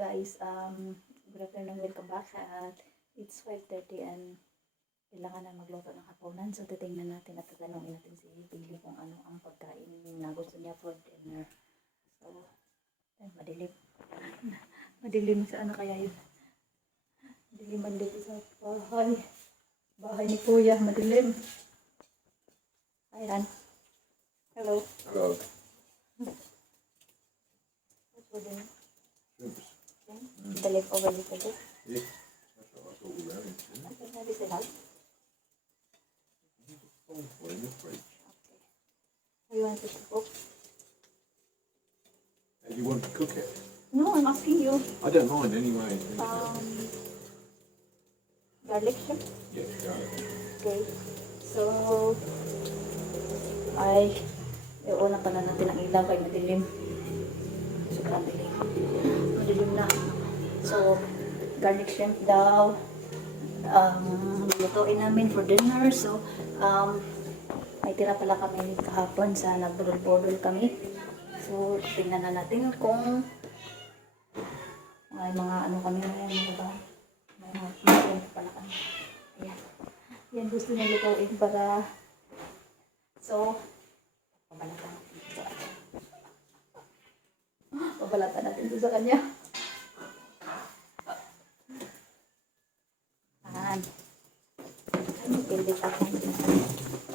guys, good afternoon, welcome back at it's 5:30 and kailangan na magluto ng hapunan. So titingnan natin at tatanungin natin si Billy kung ano ang pagkain na gusto niya for dinner. So, madilim. Madilim sa ano kaya yun? Madilim dito sa bahay. Bahay ni Kuya, madilim. Ayan. Hello. Hello. What's for dinner? The leftover vegetables? Yeah, that's what I thought we were having. Okay, maybe say help. Oh, well, in the fridge. Okay. You want to cook? And you want to cook it? No, I'm asking you. I don't mind anyway. Garlic shrimp? Yeah, garlic. Okay. So, una pa na natin ang ilaw kay madilim. Sobrang dilim. Madilim na. So, garlic shrimp daw. Lutuin namin for dinner. So, may tira pala kami kahapon sa nagbudol-budol kami. So, tingnan na natin kung may mga ano kami ngayon, diba? May mga pala kami. Ayan. Yan gusto niya lutuin para so, pabalatan natin sa kanya. Pabalatan natin sa kanya. Ayan. Pilit ako.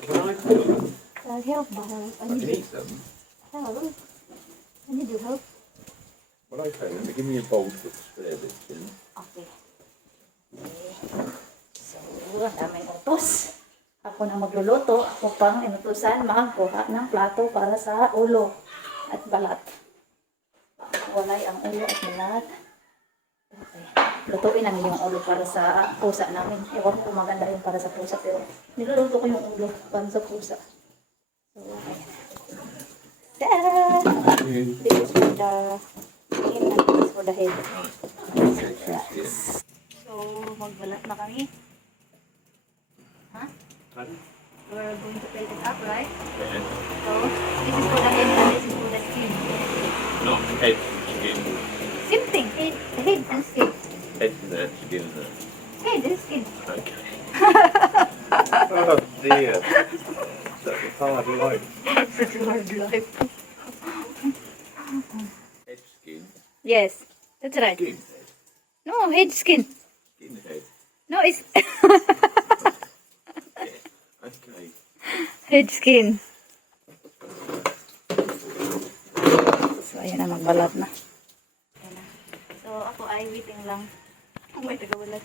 Can I cook? I'll help, but I I need can your eat them. help. I need your help. Well, okay, then. Give me a bowl to put the spare bits in. Okay. So, ang daming utos. Ako na magluluto. Ako pang inutusan magkuha ng plato para sa ulo at balat. Walay ang ulo at balat. Okay. Lutuin namin yung ulo para sa pusa namin. Ewan ko maganda yung para sa pusa. Pero niluluto ko yung ulo para sa pusa. So, okay. This is for the skin and this is for the head. So, magbalat na kami. Huh? We're going to plate it up, right? Yeah. So, this is for the head and this is for the skin. Not head, skin. Same thing. Head and skin. Head there, skin there. Head and skin. Okay. Oh dear. That's a hard life. Such a hard life. Head, skin. Yes, that's right. Skin head. No, head, skin. Skin head. No, it's Okay. head, skin. So, ayan na, magbalat na. Ayan na. So, ako ay waiting lang. Oh, may tagabalat.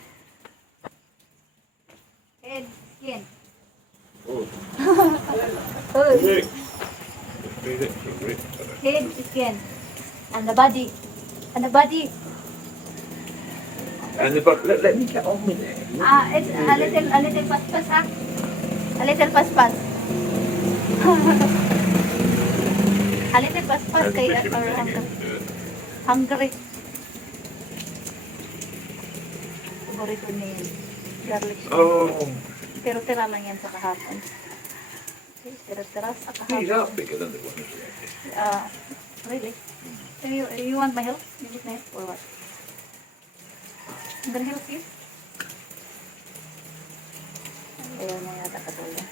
Head, skin. Oh. Oh, Rick. Rick. head, skin. And the body. And the body. And the but let me get on with it. It's a little pas-pas, ha? A little pas-pas. A little pas-pas kay or hungry. Paborito ni garlic. Oh, Pero tira lang yan sa kahapon. Okay, tira sa these kahapon. are bigger than the ones we had. Really? So you want my help? You need my help or what? I'm gonna help you. Ayaw na yata katulong.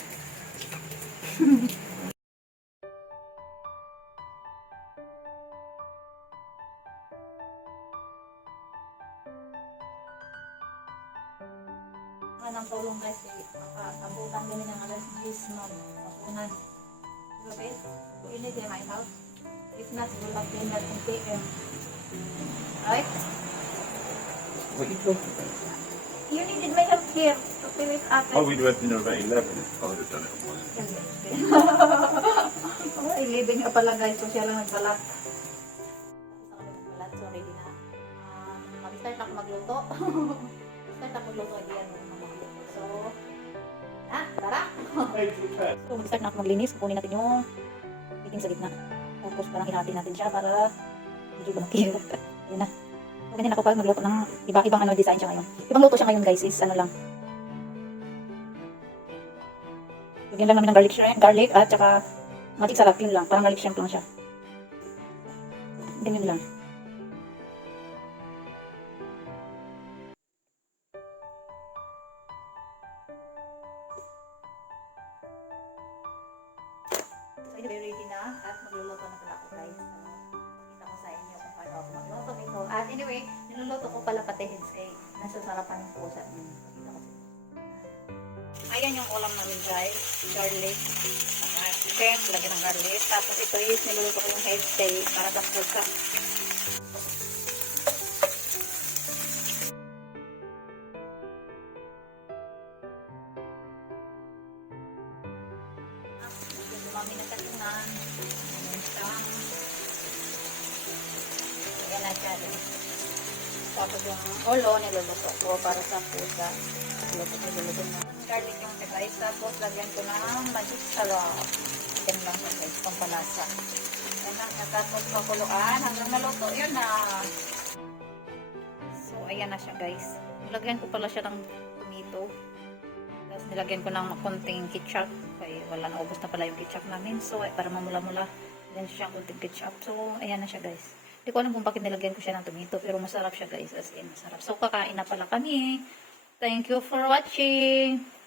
Ng tulong kasi abutan kami ng alas 10 mag-apunan. Diba, Pet? You need my help. If not, we'll have been at 10 p.m. Right? What are you talking about? You needed my help here to fill it up. Oh, we'd have dinner about 11. I would have done it at 1. Oh, 11 ka pala guys, so siya lang nagbalat. Tapos ako nagbalat, so ready na. Mag-start na ako magluto. Start ako magluto, hindi yan magluto. So, tara! So, mag-start na ako maglinis. Kunin natin yung biting sa gitna. Tapos parang hinati natin siya para medyo lumaki. Yun na. So, ganyan ako pag magluto ng ibang ano design siya ngayon. Ibang luto siya ngayon guys is ano lang. Lagyan lang namin ng garlic at saka magic sarap yun lang. Parang garlic shrimp lang siya. Ganyan lang. Kasi niluluto ko pala pati hensay. Nasasarapan yung pusa. Ayan yung ulam namin guys. Garlic. Shrimp, lagyan ng garlic. Tapos ito is niluluto ko yung hensay para sa pusa. Dumami na katunan. Ayan na siya. Tapos yung ulo, niluluto ko para sa pusa. Niluluto na. Garlic yung guys. Tapos lagyan ko ng magic sarap. Yan lang sa guys, pampalasa. Yan lang. Tapos pakuluan hanggang naluto. Yun na. So, ayan na siya guys. Nilagyan ko pala siya ng tomato. Tapos nilagyan ko ng konting ketchup. Kaya wala na, ubos na pala yung ketchup namin. So, para mamula-mula. Then siya konting ketchup. So, ayan na siya guys. Hindi ko alam kung bakit nilagyan ko siya ng tomato. Pero masarap siya guys. As in, masarap. So, kakain na pala kami. Thank you for watching.